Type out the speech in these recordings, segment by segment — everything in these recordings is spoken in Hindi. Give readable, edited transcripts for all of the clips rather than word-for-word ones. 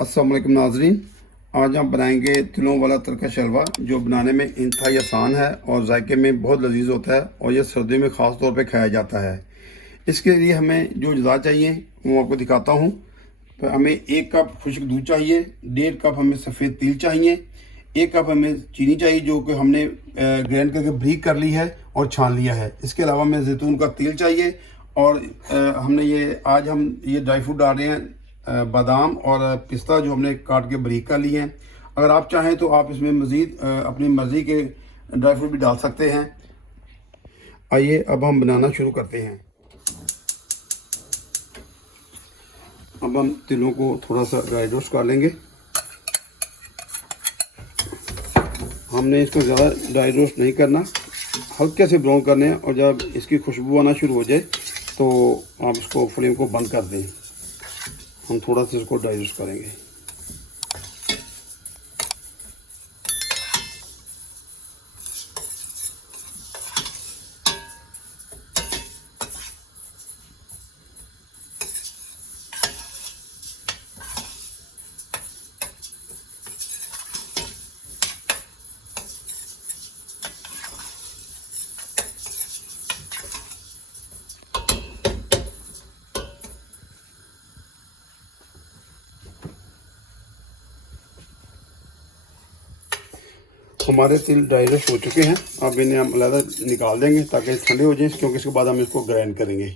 अस्सलाम वालेकुम नाजरीन। आज हम बनाएंगे तिलों वाला तड़का शलवा, जो बनाने में इंतहाई आसान है और जायके में बहुत लजीज होता है और यह सर्दियों में ख़ास तौर पे खाया जाता है। इसके लिए हमें जो अज्जा चाहिए वो आपको दिखाता हूँ। तो हमें 1 कप खुश्क दूध चाहिए, 1.5 कप हमें सफ़ेद तिल चाहिए, 1 कप हमें चीनी चाहिए जो कि हमने ग्राइंड करके बारीक कर ली है और छान लिया है। इसके अलावा हमें जैतून का तेल चाहिए और हमने आज हम ये ड्राई फ्रूट डाल रहे हैं, बादाम और पिस्ता जो हमने काट के बारीक कर लिए हैं। अगर आप चाहें तो आप इसमें मज़ीद अपनी मर्ज़ी के ड्राई फ्रूट भी डाल सकते हैं। आइए अब हम बनाना शुरू करते हैं। अब हम तिलों को थोड़ा सा ड्राई रोस्ट कर लेंगे। हमने इसको ज़्यादा ड्राई रोस्ट नहीं करना, हल्के से ब्राउन करने हैं और जब इसकी खुशबू आना शुरू हो जाए तो आप इसको फ्लेम को बंद कर दें। हम थोड़ा सा इसको ड्राई रोस्ट करेंगे। हमारे तिल ड्राई रोस्ट हो चुके हैं। अब इन्हें हम अलग निकाल देंगे ताकि ठंडे हो जाएं, क्योंकि इसके बाद हम इसको ग्राइंड करेंगे।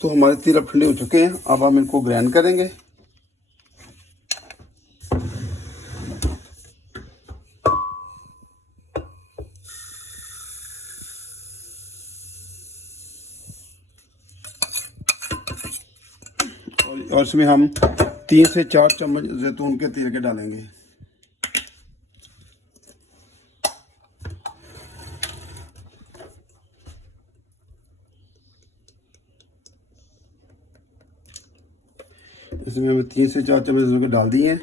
तो हमारे तिल अब ठंडे हो चुके हैं। अब हम इनको ग्राइंड करेंगे। और इसमें हम 3 से 4 चम्मच जैतून के तेल के डालेंगे। इसमें हमें 3 से 4 चम्मच जैतून के डाल दिए हैं।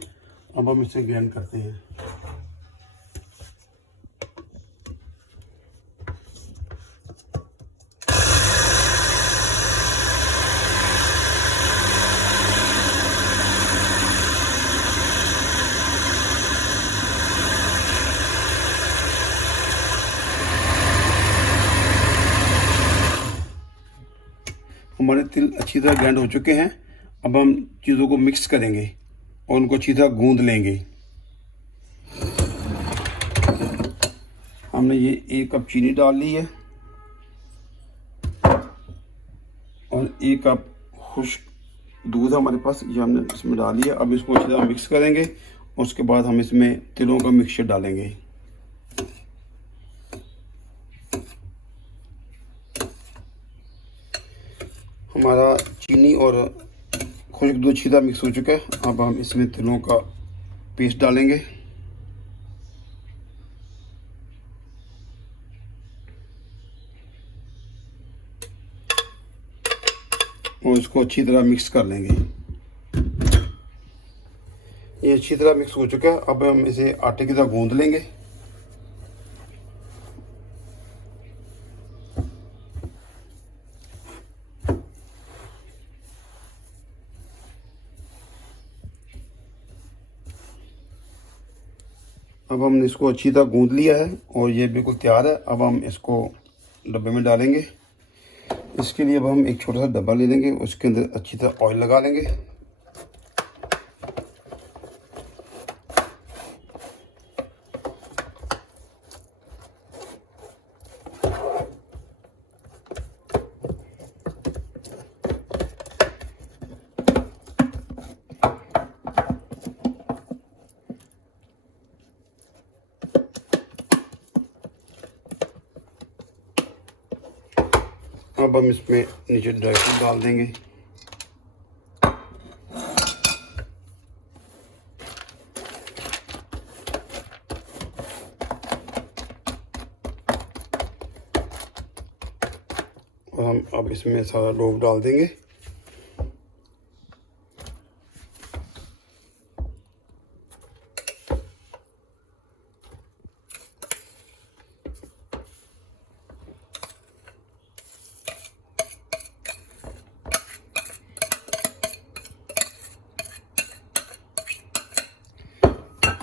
अब हम इसे ग्राइंड करते हैं। हमारे तिल अच्छी तरह ग्राइंड हो चुके हैं। अब हम चीज़ों को मिक्स करेंगे और उनको अच्छी तरह गूंद लेंगे। हमने ये 1 कप चीनी डाल ली है और 1 कप खुश्क दूध हमारे पास, ये हमने इसमें डाल लिया। अब इसको अच्छी तरह मिक्स करेंगे और उसके बाद हम इसमें तिलों का मिक्सचर डालेंगे। हमारा चीनी और खुश्क दूध अच्छी तरह मिक्स हो चुका है। अब हम इसमें तिलों का पेस्ट डालेंगे और इसको अच्छी तरह मिक्स कर लेंगे। ये अच्छी तरह मिक्स हो चुका है। अब हम इसे आटे की तरह गूंद लेंगे। अब हमने इसको अच्छी तरह गूंद लिया है और ये बिल्कुल तैयार है। अब हम इसको डब्बे में डालेंगे। इसके लिए अब हम एक छोटा सा डब्बा ले लेंगे, उसके अंदर अच्छी तरह ऑयल लगा लेंगे। अब हम इसमें नीचे ड्राई फ्रूट डाल देंगे। और हम अब इसमें सारा डो डाल देंगे।